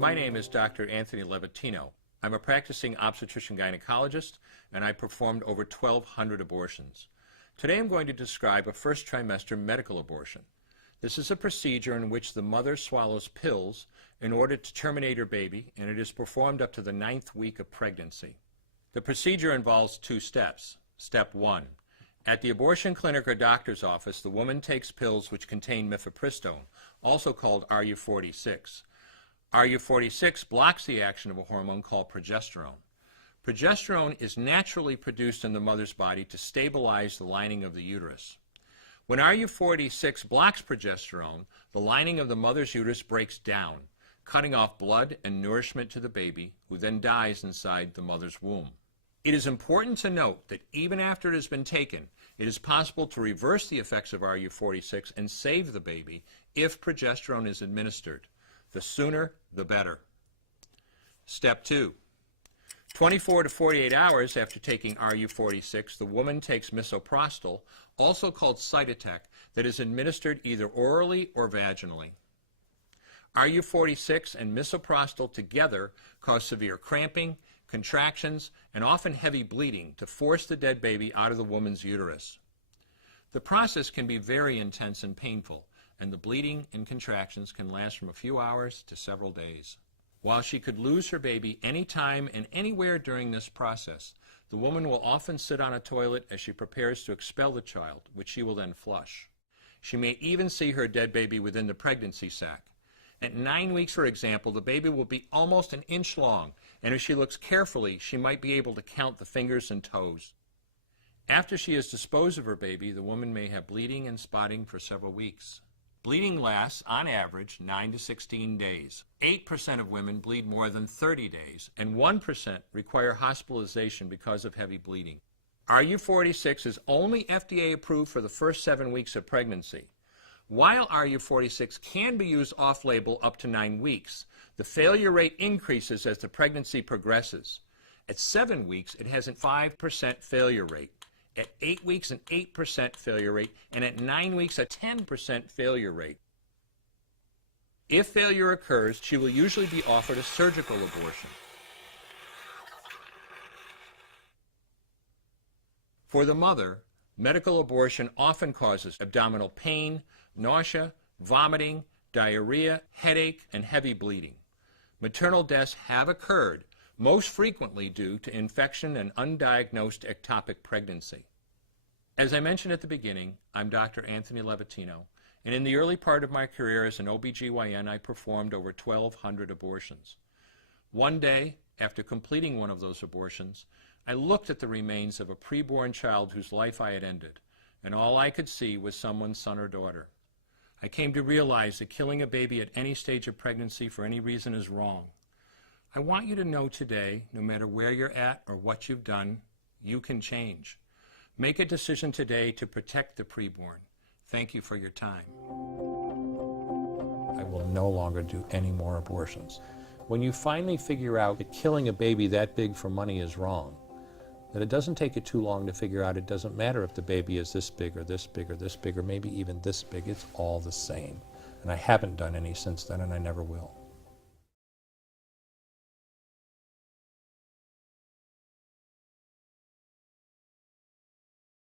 My name is Dr. Ентоні Levatino. I'm a practicing obstetrician-gynecologist, and I performed over 1,200 abortions. Today I'm going to describe a first trimester medical abortion. This is a procedure in which the mother swallows pills in order to terminate her baby, and it is performed up to the 9th week of pregnancy. The procedure involves 2 steps. Step 1. At the abortion clinic or doctor's office, the woman takes pills which contain mifepristone, also called RU46. RU46 blocks the action of a hormone called progesterone. Progesterone is naturally produced in the mother's body to stabilize the lining of the uterus. When RU46 blocks progesterone, the lining of the mother's uterus breaks down, cutting off blood and nourishment to the baby, who then dies inside the mother's womb. It is important to note that even after it has been taken, it is possible to reverse the effects of RU46 and save the baby if progesterone is administered. The sooner, the better. Step 2. 24 to 48 hours after taking RU46, the woman takes misoprostol, also called Cytotec, that is administered either orally or vaginally. RU46 and misoprostol together cause severe cramping, contractions, and often heavy bleeding to force the dead baby out of the woman's uterus. The process can be very intense and painful, and the bleeding and contractions can last from a few hours to several days. While she could lose her baby any time and anywhere during this process, the woman will often sit on a toilet as she prepares to expel the child, which she will then flush. She may even see her dead baby within the pregnancy sac. At 9 weeks, for example, the baby will be almost an inch long, and if she looks carefully, she might be able to count the fingers and toes. After she has disposed of her baby, the woman may have bleeding and spotting for several weeks. Bleeding lasts, on average, 9 to 16 days. 8% of women bleed more than 30 days, and 1% require hospitalization because of heavy bleeding. RU46 is only FDA approved for the first 7 weeks of pregnancy. While RU46 can be used off-label up to 9 weeks, the failure rate increases as the pregnancy progresses. At 7 weeks, it has a 5% failure rate. At 8 weeks, an 8% failure rate, and at 9 weeks, a 10% failure rate. If failure occurs, she will usually be offered a surgical abortion. For the mother, medical abortion often causes abdominal pain, nausea, vomiting, diarrhea, headache, and heavy bleeding. Maternal deaths have occurred, most frequently due to infection and undiagnosed ectopic pregnancy. As I mentioned at the beginning, I'm Dr. Entony Levatino, and in the early part of my career as an OBGYN, I performed over 1,200 abortions. One day, after completing one of those abortions, I looked at the remains of a preborn child whose life I had ended, and all I could see was someone's son or daughter. I came to realize that killing a baby at any stage of pregnancy for any reason is wrong. I want you to know today, no matter where you're at or what you've done, you can change. Make a decision today to protect the preborn. Thank you for your time. I will no longer do any more abortions. When you finally figure out that killing a baby that big for money is wrong, that it doesn't take you too long to figure out it doesn't matter if the baby is this big or this big or this big or maybe even this big, it's all the same. And I haven't done any since then, and I never will.